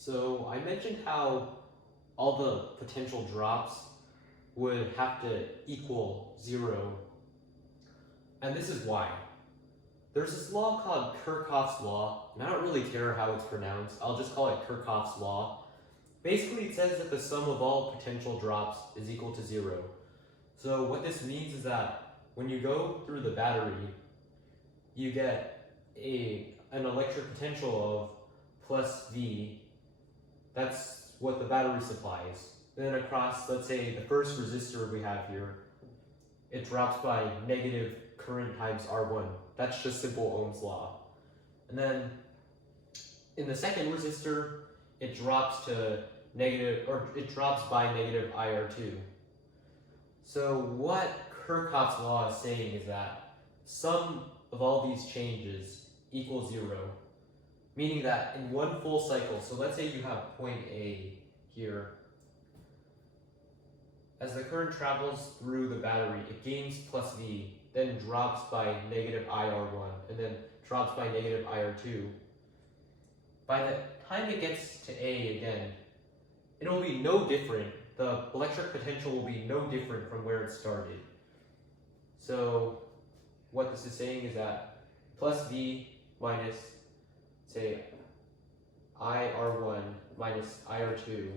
So I mentioned how all the potential drops would have to equal 0. And this is why. There's this law called Kirchoffs Law, and I don't really care how it's pronounced. I'll just call it Kirchoffs Law. Basically, it says that the sum of all potential drops is equal to 0. So what this means is that when you go through the battery, you get an electric potential of plus V. That's what the battery supplies. Then across, let's say, the first resistor we have here, it drops by negative current times R1. That's just simple Ohm's law. And then in the second resistor, it drops by negative IR2. So what Kirchoff's law is saying is that sum of all these changes equals 0, meaning that in one full cycle, so let's say you have point A here, as the current travels through the battery, it gains plus V, then drops by negative IR1, and then drops by negative IR2. By the time it gets to A again, it will be no different. The electric potential will be no different from where it started. So what this is saying is that plus V minus, say, IR1 minus IR2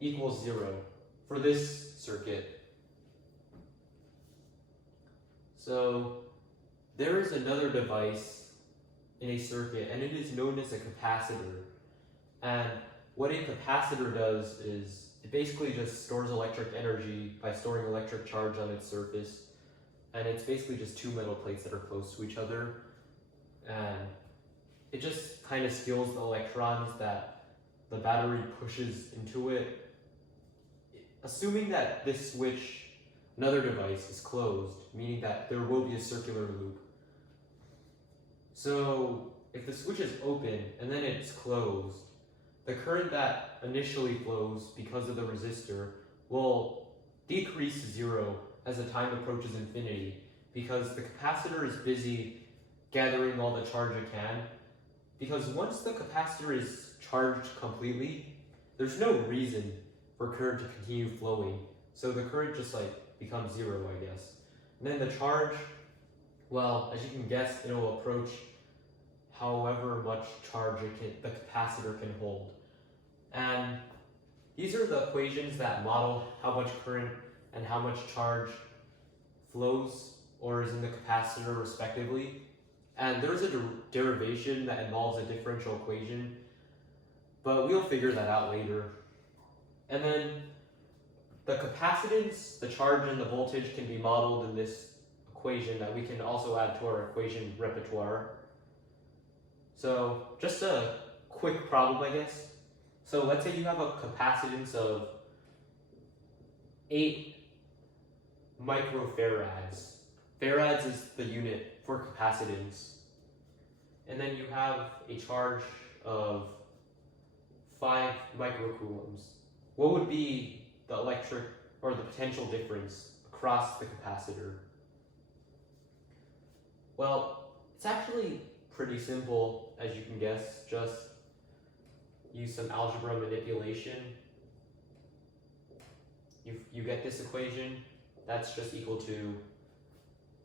equals 0 for this circuit. So there is another device in a circuit, and it is known as a capacitor. And what a capacitor does is it basically just stores electric energy by storing electric charge on its surface. And it's basically just two metal plates that are close to each other. And it just kind of steals the electrons that the battery pushes into it. Assuming that this switch, another device, is closed, meaning that there will be a circular loop. So if the switch is open and then it's closed, the current that initially flows because of the resistor will decrease to 0 as the time approaches infinity, because the capacitor is busy gathering all the charge it can. Because once the capacitor is charged completely, there's no reason for current to continue flowing. So the current just becomes 0, I guess. And then the charge, well, as you can guess, it'll approach however much charge the capacitor can hold. And these are the equations that model how much current and how much charge flows or is in the capacitor respectively. And there's a derivation that involves a differential equation, but we'll figure that out later. And then the capacitance, the charge, and the voltage can be modeled in this equation that we can also add to our equation repertoire. So just a quick problem, I guess. So let's say you have a capacitance of 8 microfarads. Farads is the unit for capacitance. And then you have a charge of 5 microcoulombs. What would be the electric or the potential difference across the capacitor? Well, it's actually pretty simple, as you can guess. Just use some algebra manipulation. You get this equation. That's just equal to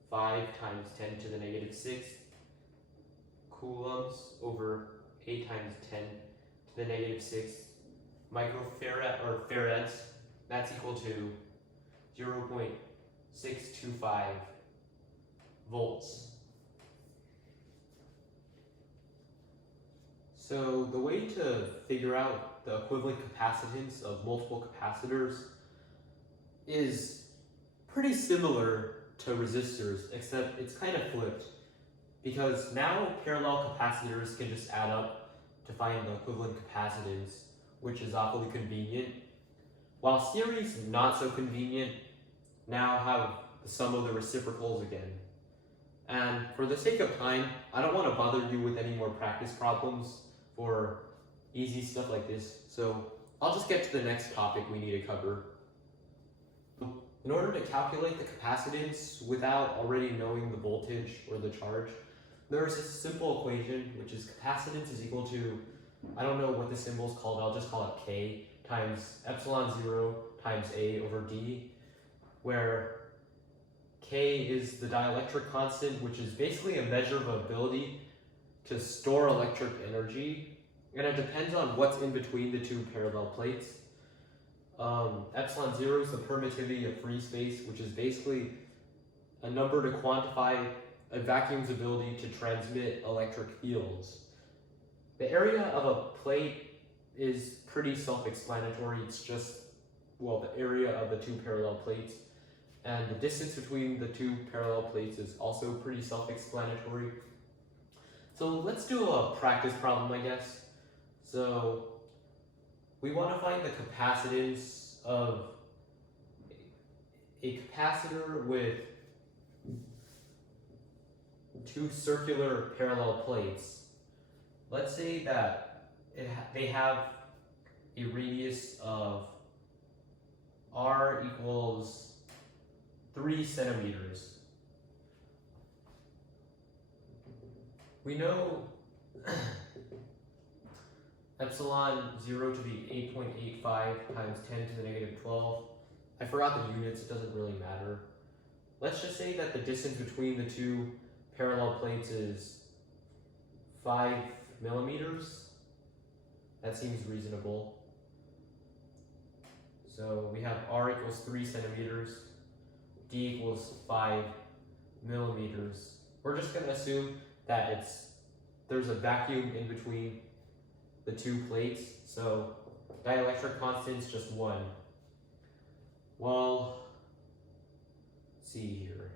5 times 10 to the negative 6 coulombs over 8 times 10 to the negative 6 microfarad or farads. That's equal to 0.625 volts. So the way to figure out the equivalent capacitance of multiple capacitors is pretty similar to resistors, except it's kind of flipped, because now parallel capacitors can just add up to find the equivalent capacitance, which is awfully convenient, while series, not so convenient, now have the sum of the reciprocals again. And for the sake of time, I don't want to bother you with any more practice problems for easy stuff like this, so I'll just get to the next topic we need to cover. In order to calculate the capacitance without already knowing the voltage or the charge, there is a simple equation, which is capacitance is equal to I don't know what the symbol is called, I'll just call it K, times epsilon 0 times A over D, where K is the dielectric constant, which is basically a measure of ability to store electric energy, and it depends on what's in between the two parallel plates. Epsilon 0 is the permittivity of free space, which is basically a number to quantify a vacuum's ability to transmit electric fields. The area of a plate is pretty self-explanatory. It's just, well, the area of the two parallel plates. And the distance between the two parallel plates is also pretty self-explanatory. So let's do a practice problem, I guess. So we want to find the capacitance of a capacitor with two circular parallel plates. Let's say that they have a radius of r equals 3 centimeters. We know epsilon 0 to be 8.85 times 10 to the negative 12. I forgot the units, it doesn't really matter. Let's just say that the distance between the two parallel plates is 5 millimeters. That seems reasonable. So we have r equals 3 centimeters, d equals 5 millimeters. We're just going to assume that there's a vacuum in between the two plates, so dielectric constant is just 1. Well, let's see here.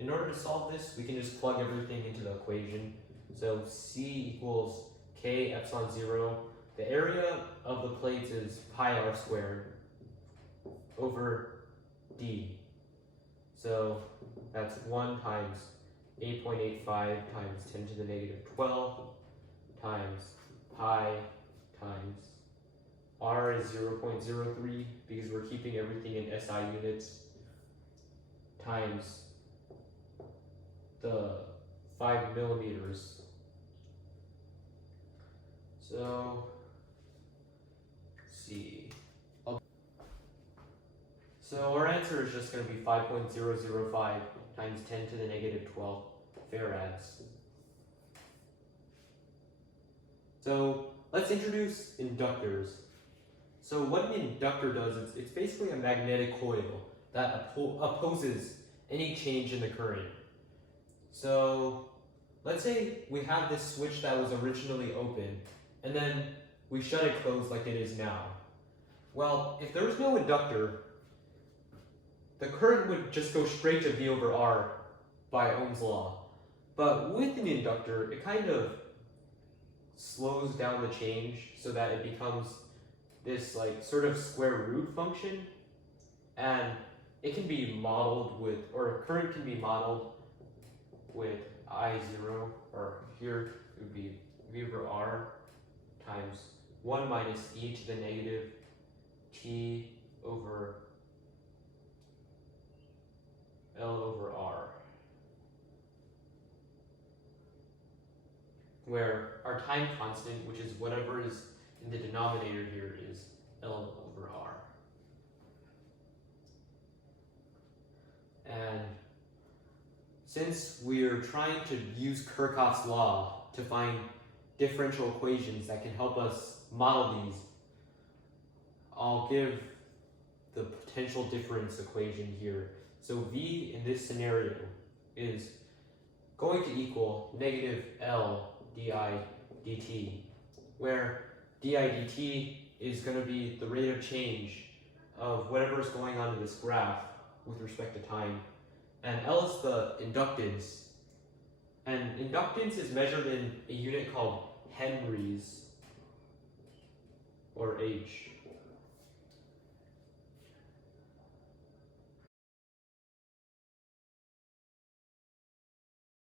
In order to solve this, we can just plug everything into the equation. So C equals K epsilon 0. The area of the plates is pi r squared over D. So that's 1 times 8.85 times 10 to the negative 12 times pi times r is 0.03 because we're keeping everything in SI units, times the 5 millimeters. So, let's see. So our answer is just going to be 5.005 times 10 to the negative 12 farads. So let's introduce inductors. So what an inductor does is it's basically a magnetic coil that opposes any change in the current. So let's say we have this switch that was originally open, and then we shut it closed like it is now. Well, if there was no inductor, the current would just go straight to V over R by Ohm's law. But with an inductor, it kind of slows down the change so that it becomes this like sort of square root function, and it can be modeled with, or current can be modeled with I0, or here it would be V over R times 1 minus e to the negative t over L over R, where our time constant, which is whatever is in the denominator here, is L over R. And since we're trying to use Kirchoffs Law to find differential equations that can help us model these, I'll give the potential difference equation here. So V in this scenario is going to equal negative L di dt, where di dt is going to be the rate of change of whatever is going on in this graph with respect to time, and L is the inductance, and inductance is measured in a unit called henries, or H.